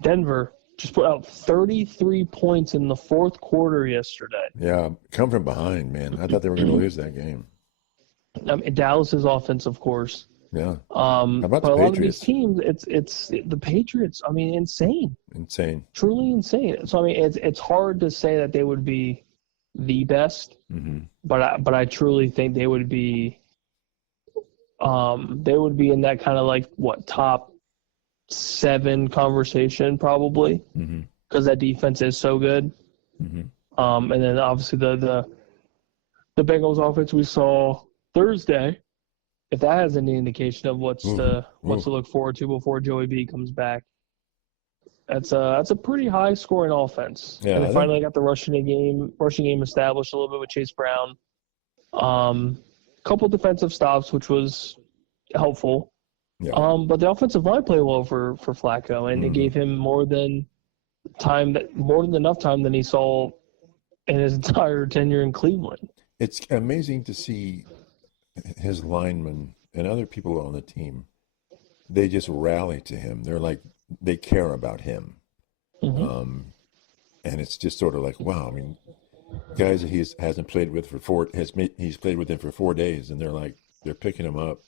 Denver just put out 33 points in the fourth quarter yesterday. Yeah, come from behind, man. I thought they were going to lose that game. I mean, Dallas's offense, of course. Yeah. How about but the a lot of Patriots? these teams, it's the Patriots. I mean, insane, truly insane. So I mean, it's hard to say that they would be the best, but I truly think they would be. They would be in that kind of like top 7 conversation probably, because that defense is so good. And then obviously the Bengals offense we saw Thursday, if that has any indication of what's to look forward to before Joey B comes back, that's a pretty high scoring offense. Yeah, and they finally got the rushing game established a little bit with Chase Brown. Couple defensive stops, which was helpful. Yeah. But the offensive line played well for Flacco, and it gave him more than enough time than he saw in his entire tenure in Cleveland. It's amazing to see his linemen and other people on the team. They just rally to him. They're like, they care about him. And it's just sort of like, wow. I mean, guys that hasn't played with he's played with them for 4 days, and they're picking him up,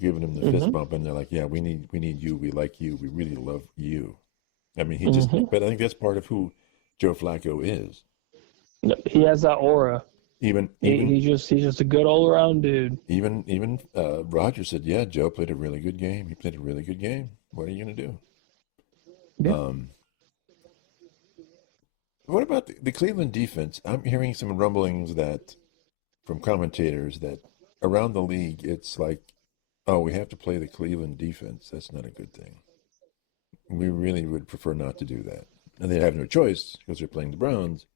giving him the fist bump, and they're like, yeah, we need you. We like you. We really love you. I mean, but I think that's part of who Joe Flacco is. He has that aura. He's just a good all around dude. Even Roger said, yeah, Joe played a really good game. He played a really good game. What are you gonna do? Yeah. What about the Cleveland defense? I'm hearing some rumblings from commentators that around the league, it's like, oh, we have to play the Cleveland defense. That's not a good thing. We really would prefer not to do that. And they have no choice because they're playing the Browns.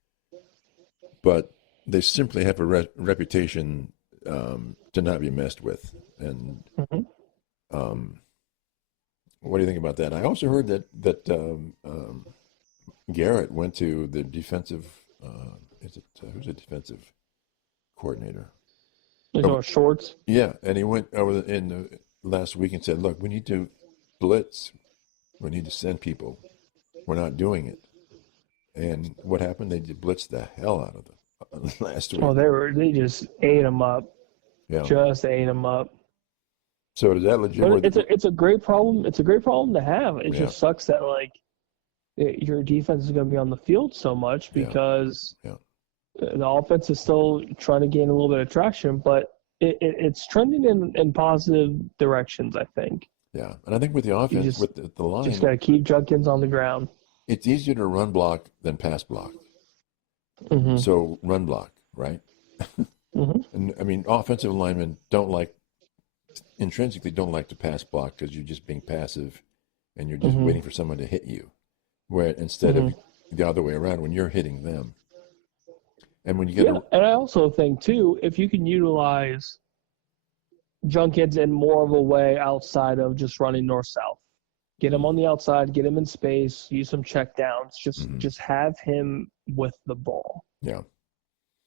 But they simply have a reputation to not be messed with. And what do you think about that? I also heard that Garrett went to the defensive. Who's the defensive coordinator? Shorts. Yeah, and he went over in the last week and said, "Look, we need to blitz. We need to send people. We're not doing it." And what happened? They blitzed the hell out of them last week. Oh, they just ate them up. Yeah, just ate them up. So is that legit? It's a great problem. It's a great problem to have. It just sucks that your defense is going to be on the field so much because the offense is still trying to gain a little bit of traction, but it's trending in positive directions, I think. Yeah, and I think with the offense, with the line, just got to keep Judkins on the ground. It's easier to run block than pass block. So run block, right? And I mean, offensive linemen intrinsically don't like to pass block because you're just being passive and you're just waiting for someone to hit you. Where instead of the other way around, when you're hitting them. And when you get and I also think too, if you can utilize Junkins in more of a way outside of just running north-south, get him on the outside, get him in space, use some check downs, just have him with the ball. Yeah,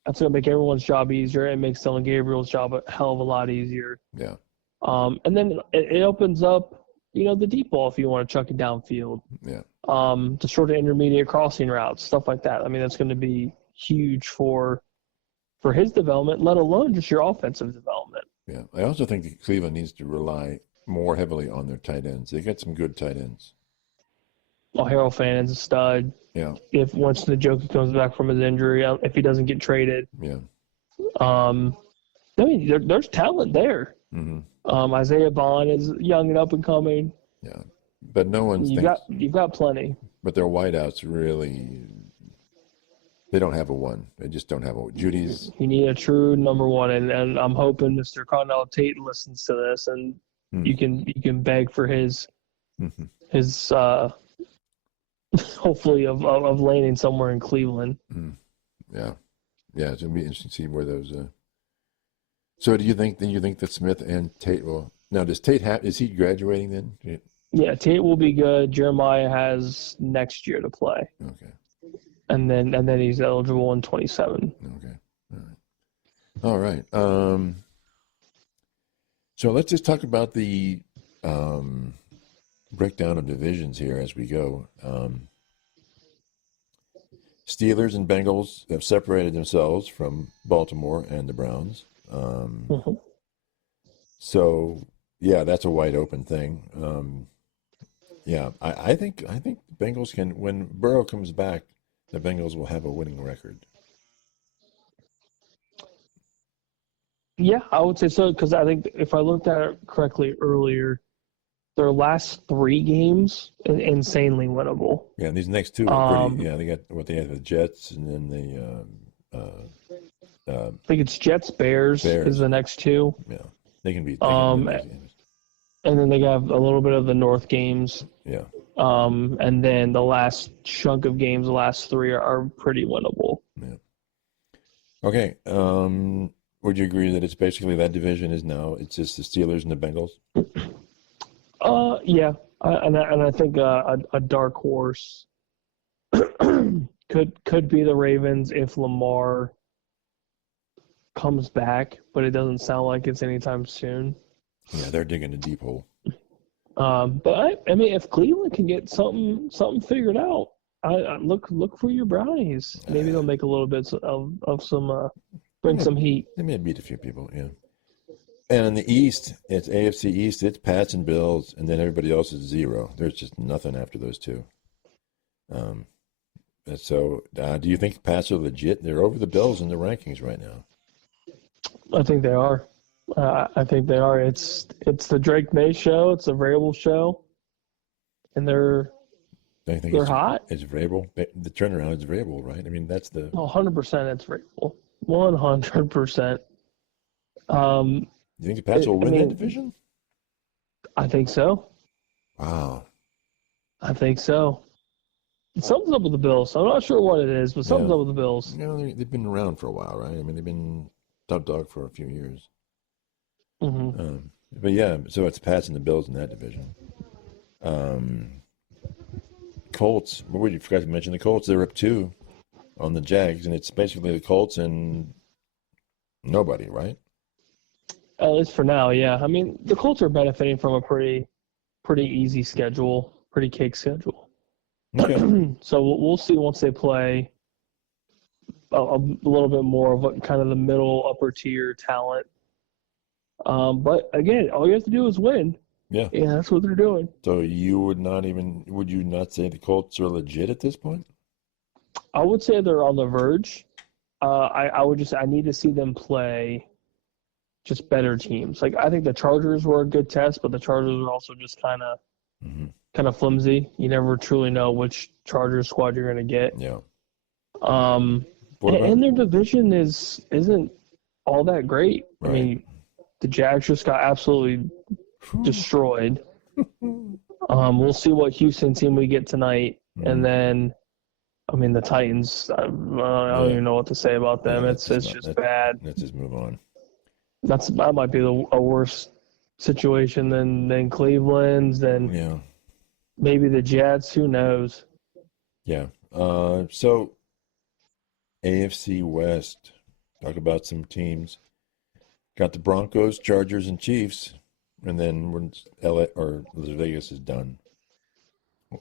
that's gonna make everyone's job easier. It makes Dylan Gabriel's job a hell of a lot easier. Yeah, and then it opens up, the deep ball if you want to chuck it downfield. Yeah, the short to intermediate crossing routes, stuff like that. I mean, that's going to be huge for his development, let alone just your offensive development. Yeah, I also think that Cleveland needs to rely more heavily on their tight ends. They got some good tight ends. Well, Harold Fannon's a stud. Yeah. If once Njoku comes back from his injury, if he doesn't get traded. Yeah. I mean, there's talent there. Isaiah Bond is young and up and coming. Yeah, but no one's. You've got plenty. But their wideouts really. They don't have a one. They just don't have a Judy's. You need a true number one, and I'm hoping Mr. Connell Tate listens to this, and you can beg for his hopefully of landing somewhere in Cleveland. Yeah. Yeah, it's gonna be interesting to see where those. So do you think that Smith and Tate will now? Does Tate is he graduating then? Yeah, Tate will be good. Jeremiah has next year to play. Okay. And then he's eligible in 27. Okay. All right. So let's just talk about the breakdown of divisions here as we go. Steelers and Bengals have separated themselves from Baltimore and the Browns. So yeah, that's a wide open thing. Yeah, I think the Bengals can, when Burrow comes back, the Bengals will have a winning record. Yeah, I would say so because I think if I looked at it correctly earlier, their last 3 games insanely winnable. Yeah, and these next 2 are pretty. Yeah, they got they have the Jets, and then I think it's Jets, Bears is the next 2. Yeah, they can beat. And then they have a little bit of the North games. Yeah. And then the last chunk of games, the last 3 are pretty winnable. Yeah. Okay. Would you agree that it's basically that division is now it's just the Steelers and the Bengals? Yeah, and I think a dark horse could be the Ravens if Lamar comes back, but it doesn't sound like it's anytime soon. Yeah, they're digging a deep hole. But I mean, if Cleveland can get something figured out, I look for your Brownies. Maybe they'll make a little bit of some bring some heat. They may beat a few people, yeah. And in the East, it's AFC East. It's Pats and Bills, and then everybody else is 0. There's just nothing after those 2. And so, do you think Pats are legit? They're over the Bills in the rankings right now. I think they are. I think they are. It's the Drake May show. It's a variable show, and they're hot. It's variable. The turnaround is variable, right? I mean, that's the 100%. It's variable. 100%. You think the Pats will win that division? I think so. Wow. I think so. Something's up with the Bills. I'm not sure what it is, but something's up with the Bills. You know, they've been around for a while, right? I mean, they've been top dog for a few years. Mm-hmm. But yeah, so it's Pats and the Bills in that division. Colts. What you forgot to mention? The Colts. They're up 2 on the Jags, and it's basically the Colts and nobody, right? At least for now, yeah. I mean, the Colts are benefiting from a pretty easy schedule, pretty cake schedule. Okay. So we'll see once they play a little bit more of what kind of the middle upper tier talent. But again, all you have to do is win. Yeah. Yeah, that's what they're doing. So would you not say the Colts are legit at this point? I would say they're on the verge. I need to see them play just better teams. Like I think the Chargers were a good test, but the Chargers are also just kind of flimsy. You never truly know which Chargers squad you're going to get. Yeah. And their division isn't all that great. Right. I mean, the Jags just got absolutely destroyed. We'll see what Houston team we get tonight, and then. I mean, the Titans, I don't even know what to say about them. It's just bad. Let's just move on. That might be a worse situation than Cleveland's, than maybe the Jets. Who knows? Yeah. So, AFC West, talk about some teams. Got the Broncos, Chargers, and Chiefs, and then LA or Las Vegas is done.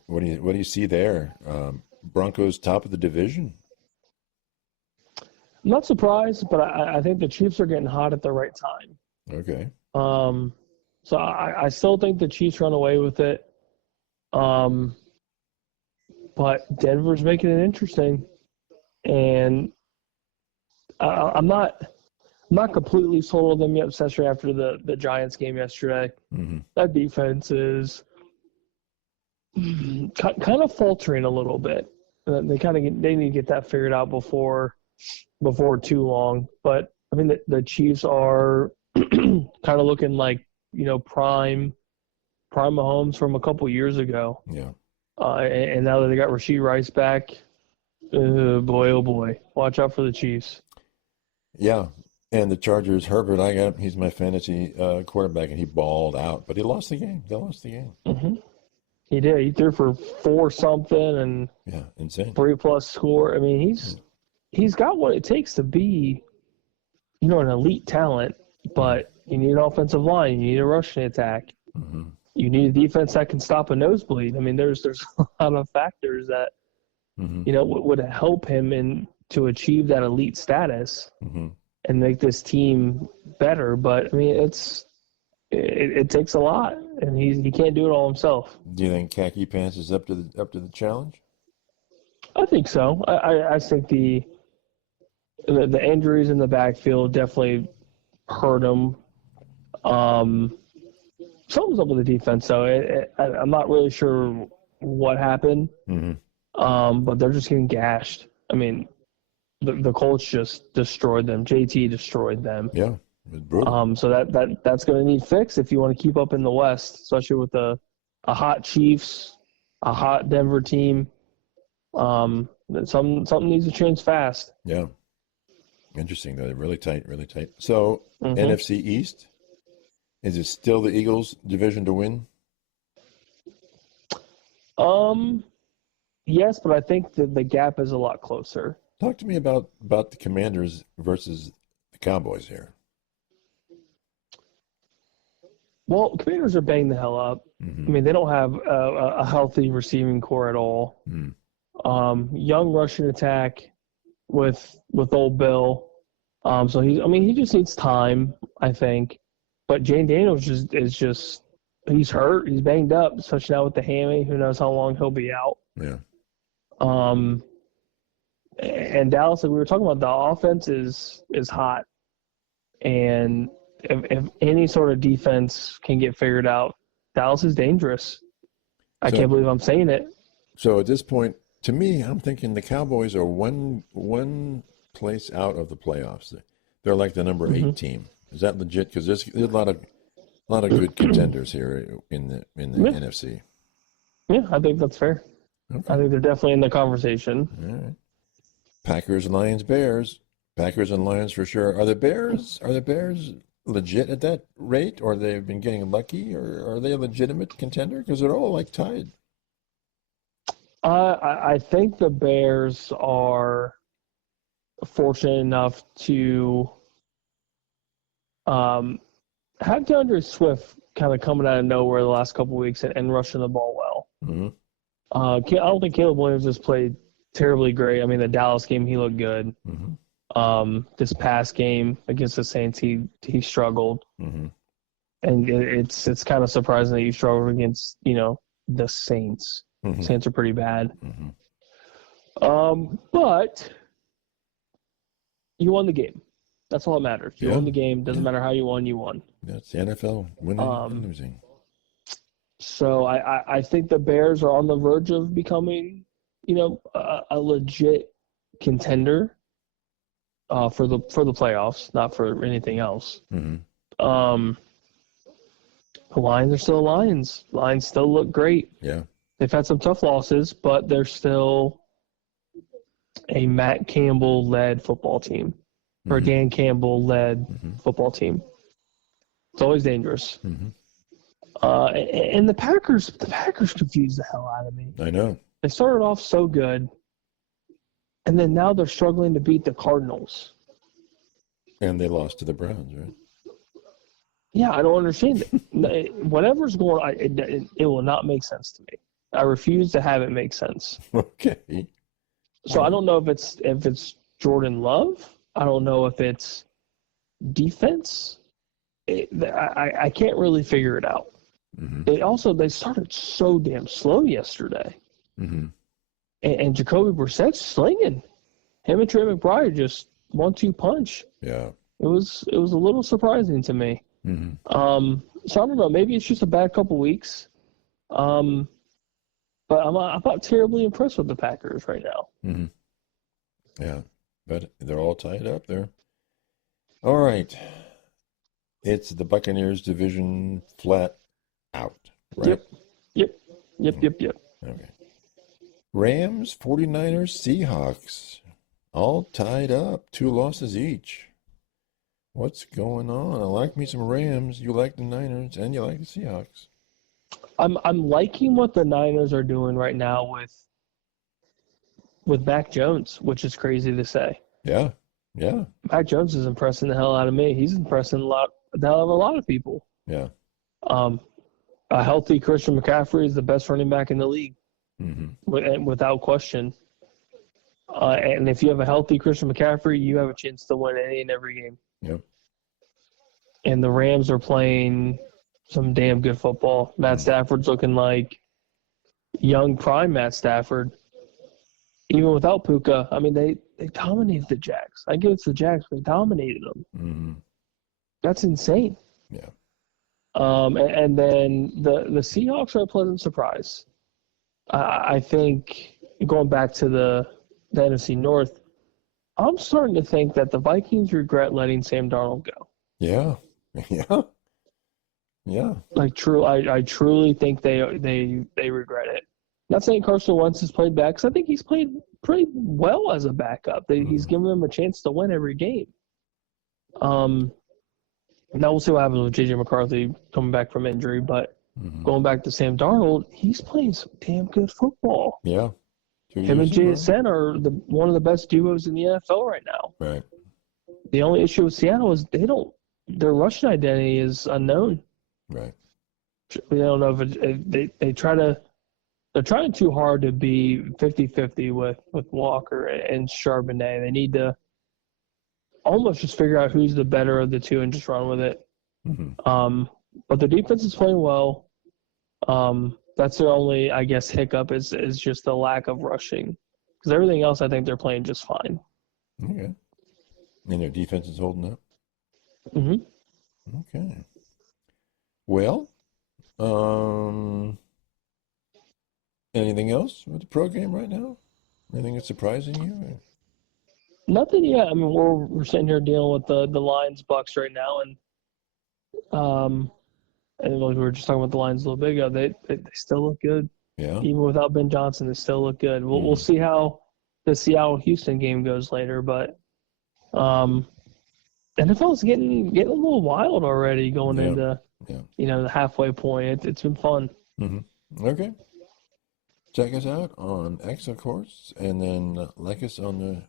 What do you see there? Broncos top of the division? I'm not surprised, but I think the Chiefs are getting hot at the right time. Okay. So I still think the Chiefs run away with it. But Denver's making it interesting, and I'm not completely sold on them yet, especially after the Giants game yesterday. Mm-hmm. That defense is kind of faltering a little bit. They need to get that figured out before too long. But I mean, the Chiefs are kind of looking like prime Mahomes from a couple years ago. Yeah. And now that they got Rashee Rice back, boy, oh boy, watch out for the Chiefs. Yeah. And the Chargers, Herbert, I got him. He's my fantasy quarterback, and he balled out. But he lost the game. They lost the game. Mm-hmm. He did. He threw for 4 something and Yeah, insane. 3+ score. I mean, he's got what it takes to be, an elite talent. But you need an offensive line. You need a rushing attack. Mm-hmm. You need a defense that can stop a nosebleed. I mean, there's a lot of factors that would help him to achieve that elite status and make this team better. But I mean, it takes a lot, and he can't do it all himself. Do you think Khaki Pants is up to the challenge? I think so. I think the injuries in the backfield definitely hurt him. Something's up with the defense, though. I'm not really sure what happened, but they're just getting gashed. I mean, the Colts just destroyed them. JT destroyed them. Yeah, it was brutal. So that's going to need fixed if you want to keep up in the West, especially with a hot Chiefs, a hot Denver team. Something needs to change fast. Yeah. Interesting, though. They're really tight, really tight. So, NFC East, is it still the Eagles' division to win? Yes, but I think the gap is a lot closer. Talk to me about the Commanders versus the Cowboys here. Well, Commanders are banged the hell up. I mean, they don't have a healthy receiving core at all. Young rushing attack with old Bill. So he just needs time, I think. But Jane Daniels he's hurt, he's banged up, especially now with the hammy. Who knows how long he'll be out? Yeah. And Dallas, like we were talking about, the offense is hot, and if any sort of defense can get figured out, Dallas is dangerous. I can't believe I'm saying it. So at this point, to me, I'm thinking the Cowboys are one place out of the playoffs. They're like the number 8 team. Is that legit? Because there's a lot of good contenders here in the NFC. Yeah, I think that's fair. Okay. I think they're definitely in the conversation. All right. Packers, Lions, Bears. Packers and Lions for sure. Are the Bears legit at that rate, or they've been getting lucky, or are they a legitimate contender? Because they're all like tied. I think the Bears are fortunate enough to have DeAndre Swift kind of coming out of nowhere the last couple of weeks and rushing the ball well. I don't think Caleb Williams has played terribly great. I mean, the Dallas game, he looked good. This past game against the Saints, he struggled. And it's kind of surprising that you struggled against, the Saints. Saints are pretty bad. But you won the game. That's all that matters. You won the game. Doesn't matter how you won, you won. That's the NFL, winning and losing. So I think the Bears are on the verge of becoming, a legit contender for the playoffs, not for anything else. The Lions are still Lions. Lions still look great. Yeah. They've had some tough losses, but they're still a Matt Campbell-led football team or a Dan Campbell-led football team. It's always dangerous. And the Packers confused the hell out of me. I know. They started off so good, and then now they're struggling to beat the Cardinals. And they lost to the Browns, right? Yeah, I don't understand it. Whatever's going on, it will not make sense to me. I refuse to have it make sense. Okay. So I don't know if it's Jordan Love. I don't know if it's defense. I can't really figure it out. They started so damn slow yesterday. And Jacoby Brissett's slinging. Him and Trey McBride just 1-2 punch. Yeah. It was a little surprising to me. So I don't know. Maybe it's just a bad couple weeks. But I'm not terribly impressed with the Packers right now. Yeah, but they're all tied up there. All right. It's the Buccaneers division flat out, right? Yep. Okay. Rams, 49ers, Seahawks, all tied up, 2 losses each. What's going on? I like me some Rams. You like the Niners, and you like the Seahawks. I'm liking what the Niners are doing right now with Mac Jones, which is crazy to say. Yeah, yeah, Mac Jones is impressing the hell out of me. He's impressing the hell out of a lot of people. yeah. A healthy Christian McCaffrey is the best running back in the league, without question. And if you have a healthy Christian McCaffrey, you have a chance to win any and every game. Yep. And the Rams are playing some damn good football. Matt Stafford's looking like young prime Matt Stafford. Even without Puka, I mean, they dominated the Jags. I give it to the Jags, but they dominated them. Mm-hmm. That's insane. Yeah. And then the Seahawks are a pleasant surprise. I think going back to the NFC North, I'm starting to think that the Vikings regret letting Sam Darnold go. Yeah. Yeah. Yeah. Like true, I truly think they regret it. Not saying Carson Wentz has played back, because I think he's played pretty well as a backup. He's given them a chance to win every game. Now we'll see what happens with J.J. McCarthy coming back from injury, but going back to Sam Darnold, he's playing some damn good football. Yeah. Him and JSN are one of the best duos in the NFL right now. Right. The only issue with Seattle is their rushing identity is unknown. Right. We don't know if they're trying too hard to be 50-50 with Walker and Charbonnet. They need to almost just figure out who's the better of the two and just run with it. But the defense is playing well. That's their only, I guess, hiccup is just the lack of rushing. Because everything else, I think they're playing just fine. Okay. And their defense is holding up? Okay. Well, anything else with the program right now? Anything that's surprising you? Nothing yet. I mean, we're sitting here dealing with the Lions Bucks right now, and like we were just talking about the Lions a little bit ago, they still look good. Yeah. Even without Ben Johnson, they still look good. We'll see how the Seattle-Houston game goes later, but NFL's getting a little wild already going into the halfway point. It's been fun. Okay. Check us out on X, of course, and then like us on the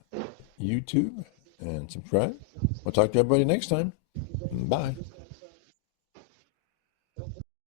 YouTube and subscribe. We'll talk to everybody next time. Bye.